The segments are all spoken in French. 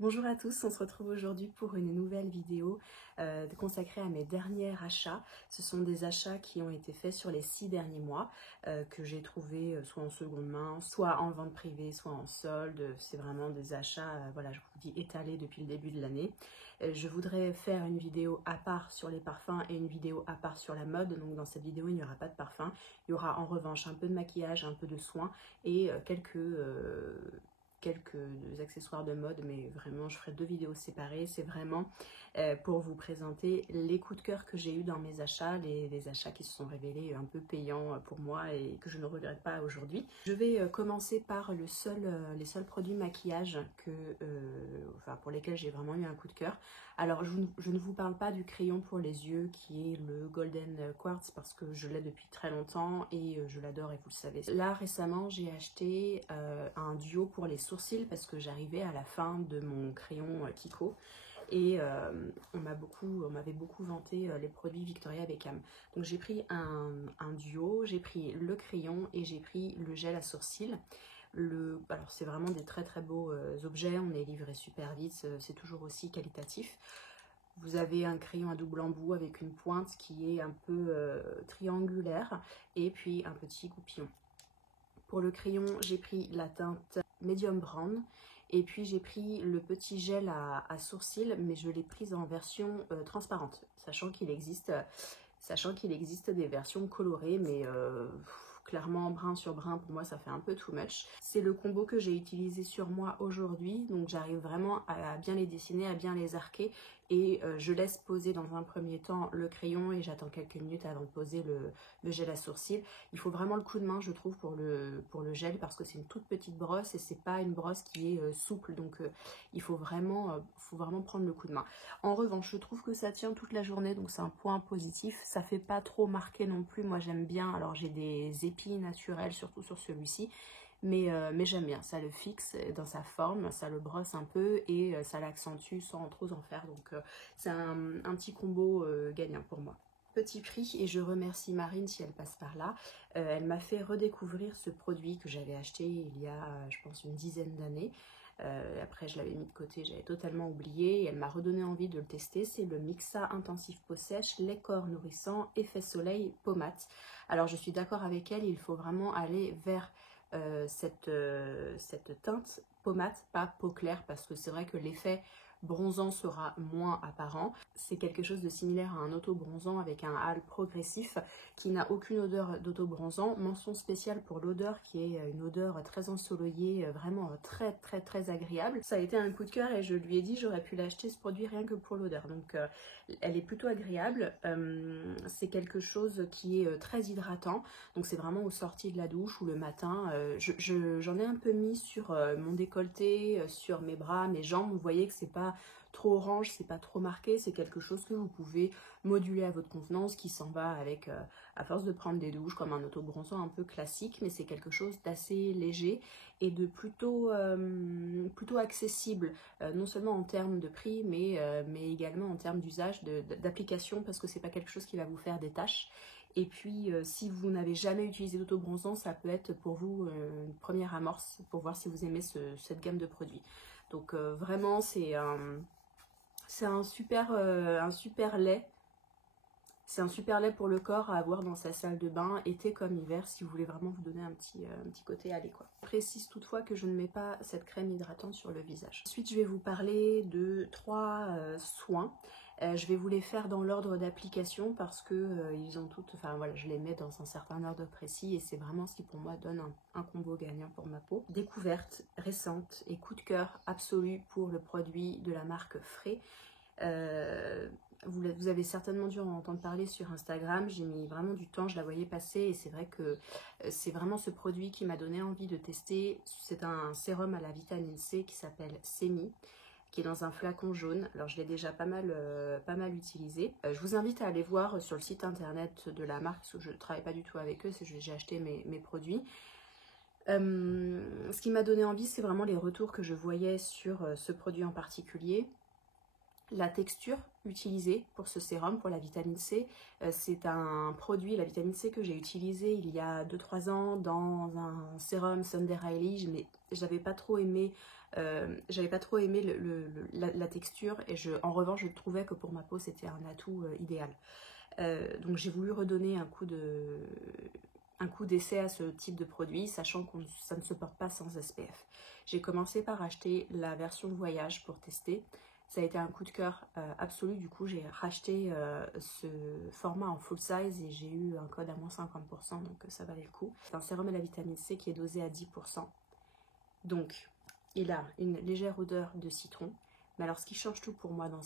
Bonjour à tous, on se retrouve aujourd'hui pour une nouvelle vidéo consacrée à mes derniers achats. Ce sont des achats qui ont été faits sur les 6 derniers mois, que j'ai trouvés soit en seconde main, soit en vente privée, soit en solde. C'est vraiment des achats, voilà, je vous dis étalés depuis le début de l'année. Je voudrais faire une vidéo à part sur les parfums et une vidéo à part sur la mode. Donc dans cette vidéo, il n'y aura pas de parfum. Il y aura en revanche un peu de maquillage, un peu de soins et quelques accessoires de mode, mais vraiment je ferai deux vidéos séparées. C'est vraiment pour vous présenter les coups de cœur que j'ai eu dans mes achats, les achats qui se sont révélés un peu payants pour moi et que je ne regrette pas aujourd'hui. Je vais commencer par les seuls produits maquillage pour lesquels j'ai vraiment eu un coup de cœur. Alors je ne vous parle pas du crayon pour les yeux qui est le Golden Quartz parce que je l'ai depuis très longtemps et je l'adore et vous le savez. Là récemment j'ai acheté un duo pour les sourcils parce que j'arrivais à la fin de mon crayon Kiko et on m'avait beaucoup vanté les produits Victoria Beckham. Donc j'ai pris un duo, j'ai pris le crayon et j'ai pris le gel à sourcils. Alors c'est vraiment des très très beaux objets, on est livré super vite, c'est toujours aussi qualitatif. Vous avez un crayon à double embout avec une pointe qui est un peu triangulaire et puis un petit goupillon. Pour le crayon, j'ai pris la teinte Medium Brown et puis j'ai pris le petit gel à sourcils, mais je l'ai prise en version transparente, sachant qu'il existe des versions colorées, mais clairement brun sur brun pour moi ça fait un peu too much. C'est le combo que j'ai utilisé sur moi aujourd'hui, donc j'arrive vraiment à bien les dessiner, à bien les arquer et je laisse poser dans un premier temps le crayon et j'attends quelques minutes avant de poser le gel à sourcils. Il faut vraiment le coup de main je trouve pour le gel parce que c'est une toute petite brosse et c'est pas une brosse qui est souple, donc il faut vraiment prendre le coup de main. En revanche je trouve que ça tient toute la journée, donc c'est un point positif. Ça fait pas trop marqué non plus, moi j'aime bien. Alors j'ai des épis naturels surtout sur celui-ci, mais j'aime bien, ça le fixe dans sa forme, ça le brosse un peu et ça l'accentue sans trop en faire, donc c'est un petit combo gagnant pour moi. Petit prix, et je remercie Marine si elle passe par là, elle m'a fait redécouvrir ce produit que j'avais acheté il y a je pense une dizaine d'années. Après je l'avais mis de côté, j'avais totalement oublié et elle m'a redonné envie de le tester. C'est le Mixa Intensif Peau Sèche, lait corps nourrissant, effet soleil, peau mate. Alors je suis d'accord avec elle, il faut vraiment aller vers cette teinte peau mate, pas peau claire, parce que c'est vrai que l'effet bronzant sera moins apparent. C'est quelque chose de similaire à un auto-bronzant avec un hâle progressif qui n'a aucune odeur d'auto-bronzant. Mention spéciale pour l'odeur qui est une odeur très ensoleillée, vraiment très très très agréable. Ça a été un coup de cœur et je lui ai dit j'aurais pu l'acheter ce produit rien que pour l'odeur. Donc elle est plutôt agréable. C'est quelque chose qui est très hydratant. Donc c'est vraiment aux sorties de la douche ou le matin. J'en ai un peu mis sur mon décolleté, sur mes bras, mes jambes. Vous voyez que c'est pas trop orange, c'est pas trop marqué, c'est quelque chose que vous pouvez moduler à votre convenance, qui s'en va avec, à force de prendre des douches, comme un auto-bronzant un peu classique, mais c'est quelque chose d'assez léger et de plutôt accessible, non seulement en termes de prix, mais également en termes d'usage, d'application, parce que c'est pas quelque chose qui va vous faire des taches. Et puis si vous n'avez jamais utilisé d'auto-bronzant, ça peut être pour vous une première amorce pour voir si vous aimez cette gamme de produits. Donc vraiment c'est un super lait. C'est un super lait pour le corps à avoir dans sa salle de bain, été comme hiver, si vous voulez vraiment vous donner un petit côté allé quoi. Je précise toutefois que je ne mets pas cette crème hydratante sur le visage. Ensuite, je vais vous parler de 3 soins. Je vais vous les faire dans l'ordre d'application parce que ils ont toutes, enfin voilà, je les mets dans un certain ordre précis et c'est vraiment ce qui pour moi donne un combo gagnant pour ma peau. Découverte récente et coup de cœur absolu pour le produit de la marque Frey. Vous avez certainement dû en entendre parler sur Instagram, j'ai mis vraiment du temps, je la voyais passer et c'est vrai que c'est vraiment ce produit qui m'a donné envie de tester. C'est un sérum à la vitamine C qui s'appelle Semi, qui est dans un flacon jaune. Alors je l'ai déjà pas mal utilisé. Je vous invite à aller voir sur le site internet de la marque, parce que je ne travaille pas du tout avec eux, j'ai acheté mes produits. Ce qui m'a donné envie, c'est vraiment les retours que je voyais sur ce produit en particulier. La texture utilisée pour ce sérum, pour la vitamine C, c'est un produit, la vitamine C, que j'ai utilisé il y a 2-3 ans dans un sérum Sunday Riley, mais j'avais pas trop aimé, la texture, et en revanche je trouvais que pour ma peau c'était un atout idéal. Donc j'ai voulu redonner un coup d'essai à ce type de produit, sachant que ça ne se porte pas sans SPF. J'ai commencé par acheter la version voyage pour tester. Ça a été un coup de cœur absolu, du coup j'ai racheté ce format en full size et j'ai eu un code à moins 50%, donc ça valait le coup. C'est un sérum à la vitamine C qui est dosé à 10%. Donc il a une légère odeur de citron, mais alors ce qui change tout pour moi dans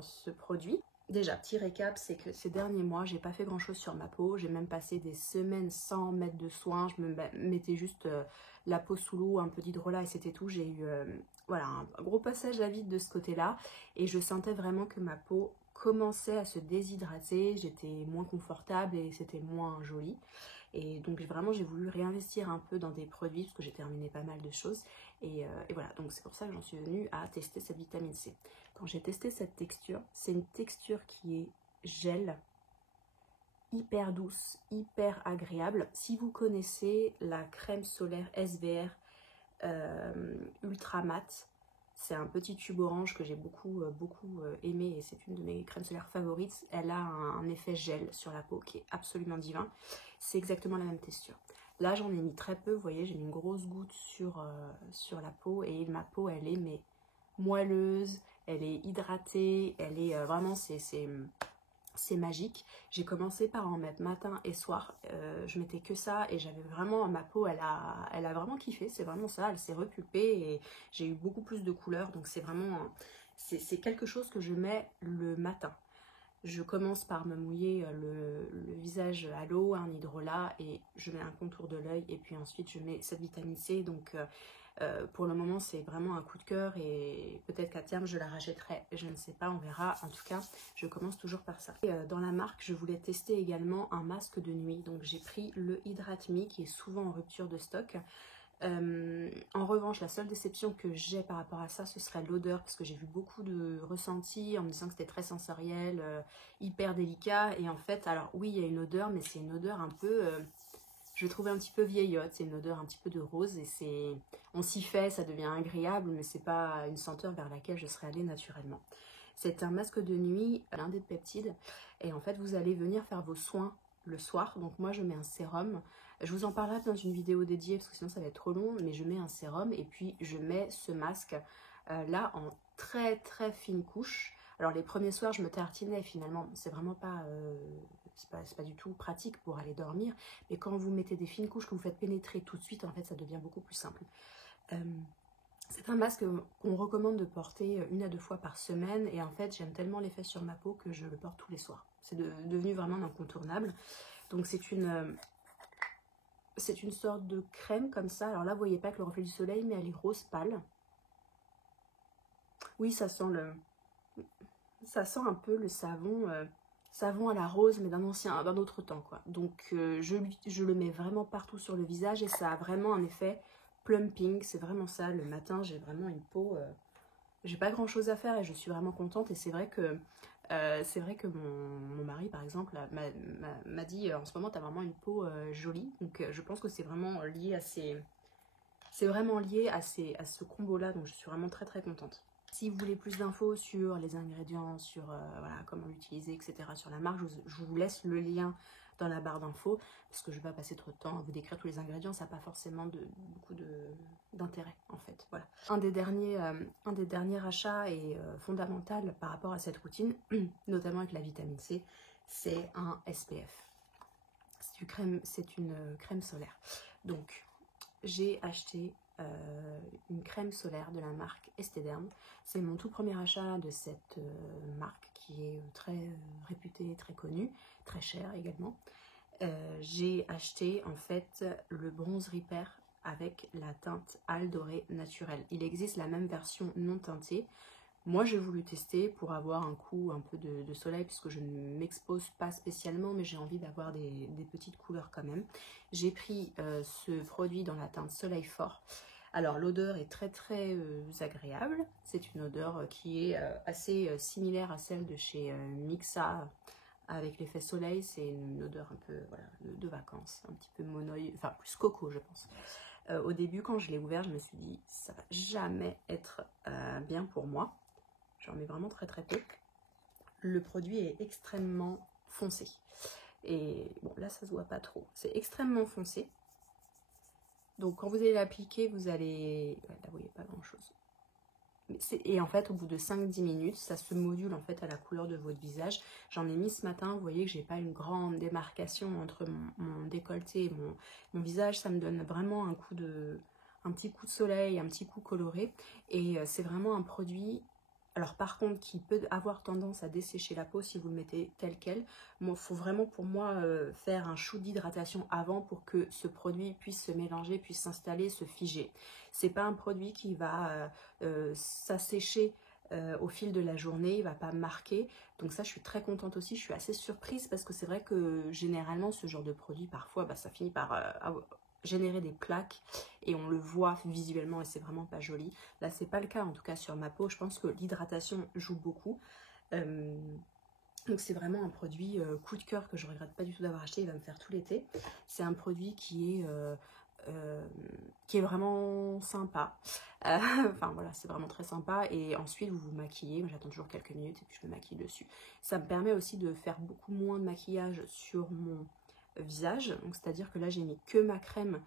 ce produit, déjà, petit récap, c'est que ces derniers mois, j'ai pas fait grand chose sur ma peau. J'ai même passé des semaines sans mettre de soins. Je me mettais juste la peau sous l'eau, un peu d'hydrolat et c'était tout. J'ai eu voilà, un gros passage à vide de ce côté-là. Et je sentais vraiment que ma peau commençait à se déshydrater. J'étais moins confortable et c'était moins joli. Et donc vraiment, j'ai voulu réinvestir un peu dans des produits parce que j'ai terminé pas mal de choses. Et voilà, donc c'est pour ça que j'en suis venue à tester cette vitamine C. Quand j'ai testé cette texture, c'est une texture qui est gel, hyper douce, hyper agréable. Si vous connaissez la crème solaire SVR ultra mat, c'est un petit tube orange que j'ai beaucoup aimé et c'est une de mes crèmes solaires favorites. Elle a un effet gel sur la peau qui est absolument divin. C'est exactement la même texture. Là j'en ai mis très peu, vous voyez, j'ai mis une grosse goutte sur la peau et ma peau elle est mais moelleuse, elle est hydratée, elle est vraiment, c'est magique. J'ai commencé par en mettre matin et soir, je mettais que ça et j'avais vraiment, ma peau elle a vraiment kiffé, c'est vraiment ça, elle s'est repulpée et j'ai eu beaucoup plus de couleurs, donc c'est vraiment, c'est quelque chose que je mets le matin. Je commence par me mouiller le visage à l'eau, un hydrolat, et je mets un contour de l'œil et puis ensuite je mets cette vitamine C. Donc pour le moment c'est vraiment un coup de cœur et peut-être qu'à terme je la rachèterai, je ne sais pas, on verra. En tout cas je commence toujours par ça. Et, dans la marque je voulais tester également un masque de nuit, donc j'ai pris le Hydrate Me qui est souvent en rupture de stock. En revanche, la seule déception que j'ai par rapport à ça, ce serait l'odeur, parce que j'ai vu beaucoup de ressentis en me disant que c'était très sensoriel, hyper délicat, et en fait, alors oui, il y a une odeur, mais c'est une odeur un peu, je trouve un petit peu vieillotte, c'est une odeur un petit peu de rose, et on s'y fait, ça devient agréable, mais c'est pas une senteur vers laquelle je serais allée naturellement. C'est un masque de nuit, blindé de peptides, et en fait, vous allez venir faire vos soins le soir, donc moi je mets un sérum. Je vous en parlerai dans une vidéo dédiée parce que sinon ça va être trop long, mais je mets un sérum et puis je mets ce masque là en très très fine couche. Alors les premiers soirs je me tartinais, finalement c'est vraiment pas, c'est pas du tout pratique pour aller dormir, mais quand vous mettez des fines couches que vous faites pénétrer tout de suite, en fait ça devient beaucoup plus simple. C'est un masque qu'on recommande de porter 1 à 2 fois par semaine et en fait j'aime tellement l'effet sur ma peau que je le porte tous les soirs. C'est devenu vraiment incontournable. Donc c'est une sorte de crème comme ça. Alors là, vous voyez pas que le reflet du soleil, mais elle est rose pâle. Oui, ça sent un peu le savon, savon à la rose, mais d'un autre temps, quoi. Donc je le mets vraiment partout sur le visage et ça a vraiment un effet plumping. C'est vraiment ça. Le matin, j'ai vraiment une peau, j'ai pas grand chose à faire et je suis vraiment contente. Et c'est vrai que mon mari, par exemple, m'a dit en ce moment, tu as vraiment une peau jolie. Donc je pense que c'est vraiment lié à ce combo-là. Donc je suis vraiment très très contente. Si vous voulez plus d'infos sur les ingrédients, sur voilà, comment l'utiliser, etc., sur la marque, je vous laisse le lien dans la barre d'infos, parce que je ne vais pas passer trop de temps à vous décrire tous les ingrédients, ça n'a pas forcément beaucoup d'intérêt en fait. Voilà. Un des derniers achats et fondamental par rapport à cette routine, notamment avec la vitamine C, c'est un SPF. C'est une crème solaire. Donc j'ai acheté une crème solaire de la marque Estée Derm. C'est mon tout premier achat de cette marque qui est très réputée, très connue, très chère également. J'ai acheté en fait le Bronze Repair avec la teinte Al Doré naturelle. Il existe la même version non teintée. Moi j'ai voulu tester pour avoir un coup un peu de soleil puisque je ne m'expose pas spécialement, mais j'ai envie d'avoir des petites couleurs quand même. J'ai pris ce produit dans la teinte Soleil Fort. Alors l'odeur est très très agréable, c'est une odeur qui est assez similaire à celle de chez Mixa avec l'effet soleil, c'est une odeur un peu voilà, de vacances, un petit peu monoï, enfin plus coco je pense. Au début quand je l'ai ouvert je me suis dit ça va jamais être bien pour moi, j'en mets vraiment très très peu. Le produit est extrêmement foncé et bon là ça se voit pas trop, c'est extrêmement foncé. Donc quand vous allez l'appliquer, vous allez... Ouais, là vous voyez pas grand chose. Et en fait au bout de 5-10 minutes, ça se module en fait à la couleur de votre visage. J'en ai mis ce matin, vous voyez que j'ai pas une grande démarcation entre mon décolleté et mon visage. Ça me donne vraiment un petit coup de soleil, un petit coup coloré. Et c'est vraiment un produit... Alors par contre, qui peut avoir tendance à dessécher la peau si vous le mettez tel quel. Il faut vraiment pour moi faire un shoot d'hydratation avant pour que ce produit puisse se mélanger, puisse s'installer, se figer. C'est pas un produit qui va s'assécher au fil de la journée, il va pas marquer. Donc ça, je suis très contente aussi. Je suis assez surprise parce que c'est vrai que généralement, ce genre de produit, parfois, bah, ça finit par... générer des plaques et on le voit visuellement et c'est vraiment pas joli. Là c'est pas le cas en tout cas sur ma peau, je pense que l'hydratation joue beaucoup. Donc c'est vraiment un produit coup de cœur que je regrette pas du tout d'avoir acheté, il va me faire tout l'été. C'est un produit qui est vraiment sympa. Enfin voilà, c'est vraiment très sympa. Et ensuite vous vous maquillez, moi j'attends toujours quelques minutes et puis je me maquille dessus. Ça me permet aussi de faire beaucoup moins de maquillage sur mon visage, donc c'est-à-dire que là j'ai mis que ma crème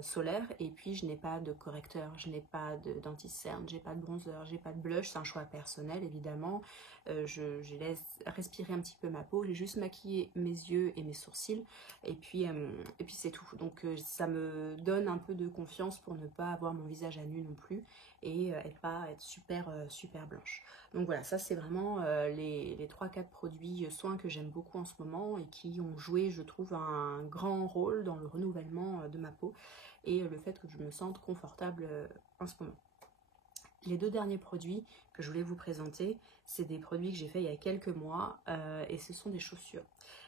solaire et puis je n'ai pas de correcteur, je n'ai pas d'anti-cerne, j'ai pas de bronzer, j'ai pas de blush, c'est un choix personnel évidemment. Je laisse respirer un petit peu ma peau, j'ai juste maquillé mes yeux et mes sourcils et puis c'est tout. Donc ça me donne un peu de confiance pour ne pas avoir mon visage à nu non plus et être super super blanche. Donc voilà, ça c'est vraiment les 3-4 produits soins que j'aime beaucoup en ce moment et qui ont joué, je trouve, un grand rôle dans le renouvellement de ma peau et le fait que je me sente confortable en ce moment. Les 2 derniers produits que je voulais vous présenter, c'est des produits que j'ai fait il y a quelques mois et ce sont des chaussures.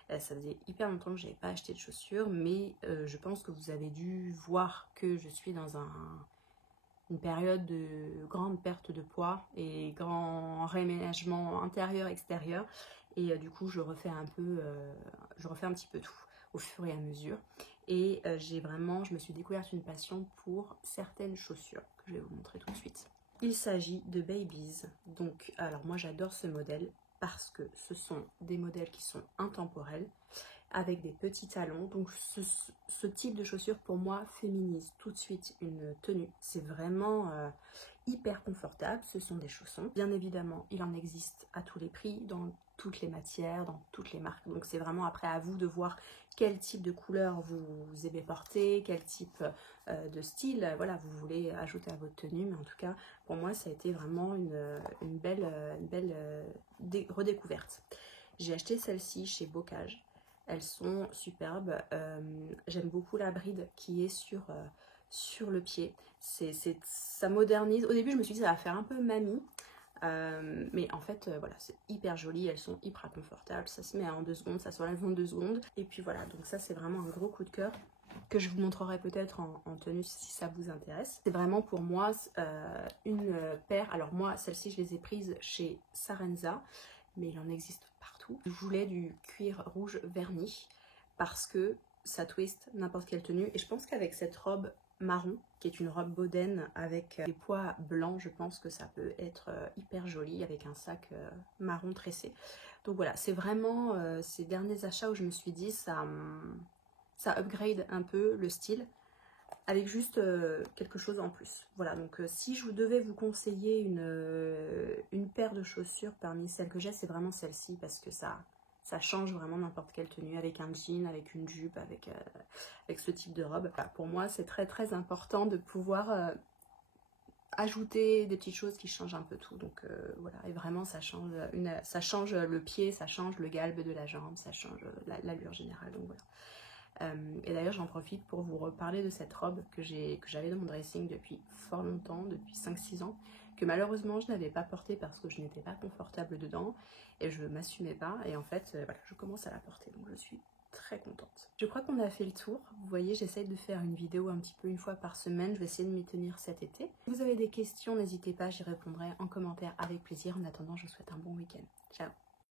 Ça faisait hyper longtemps que je n'avais pas acheté de chaussures, mais je pense que vous avez dû voir que je suis dans une période de grande perte de poids et grand réménagement intérieur-extérieur. Et du coup, je refais un petit peu tout au fur et à mesure. Et je me suis découverte une passion pour certaines chaussures que je vais vous montrer tout de suite. Il s'agit de Babies. Donc, alors moi j'adore ce modèle parce que ce sont des modèles qui sont intemporels avec des petits talons. Donc ce type de chaussures pour moi féminise tout de suite une tenue. C'est vraiment hyper confortable. Ce sont des chaussons. Bien évidemment, il en existe à tous les prix, dans toutes les matières, dans toutes les marques. Donc c'est vraiment après à vous de voir quel type de couleur vous aimez porter, quel type de style voilà, vous voulez ajouter à votre tenue. Mais en tout cas, pour moi, ça a été vraiment une belle redécouverte. J'ai acheté celle-ci chez Bocage. Elles sont superbes. J'aime beaucoup la bride qui est sur le pied. Ça modernise. Au début, je me suis dit ça va faire un peu mamie. Mais en fait, voilà, c'est hyper joli. Elles sont hyper confortables. Ça se met en 2 secondes, ça s'enlève en 2 secondes. Et puis voilà, donc ça, c'est vraiment un gros coup de cœur que je vous montrerai peut-être en tenue si ça vous intéresse. C'est vraiment pour moi une paire. Alors moi, celles-ci, je les ai prises chez Sarenza, mais il en existe partout. Je voulais du cuir rouge verni parce que ça twist n'importe quelle tenue. Et je pense qu'avec cette robe marron, qui est une robe bodaine avec des pois blancs, je pense que ça peut être hyper joli avec un sac marron tressé. Donc voilà, c'est vraiment ces derniers achats où je me suis dit ça upgrade un peu le style avec juste quelque chose en plus. Voilà, donc si je devais vous conseiller une paire de chaussures parmi celles que j'ai, c'est vraiment celle-ci parce que ça change vraiment n'importe quelle tenue, avec un jean, avec une jupe, avec ce type de robe. Voilà, pour moi, c'est très très important de pouvoir ajouter des petites choses qui changent un peu tout. Donc voilà, et vraiment ça change le pied, ça change le galbe de la jambe, ça change l'allure générale. Donc voilà. Et d'ailleurs j'en profite pour vous reparler de cette robe que j'avais dans mon dressing depuis fort longtemps, depuis 5-6 ans, que malheureusement je n'avais pas portée parce que je n'étais pas confortable dedans et je m'assumais pas, et en fait voilà, je commence à la porter, donc je suis très contente. Je crois qu'on a fait le tour. Vous voyez, j'essaye de faire une vidéo un petit peu une fois par semaine. Je vais essayer de m'y tenir cet été. Si vous avez des questions, n'hésitez pas, j'y répondrai en commentaire avec plaisir. En attendant, je vous souhaite un bon week-end. Ciao!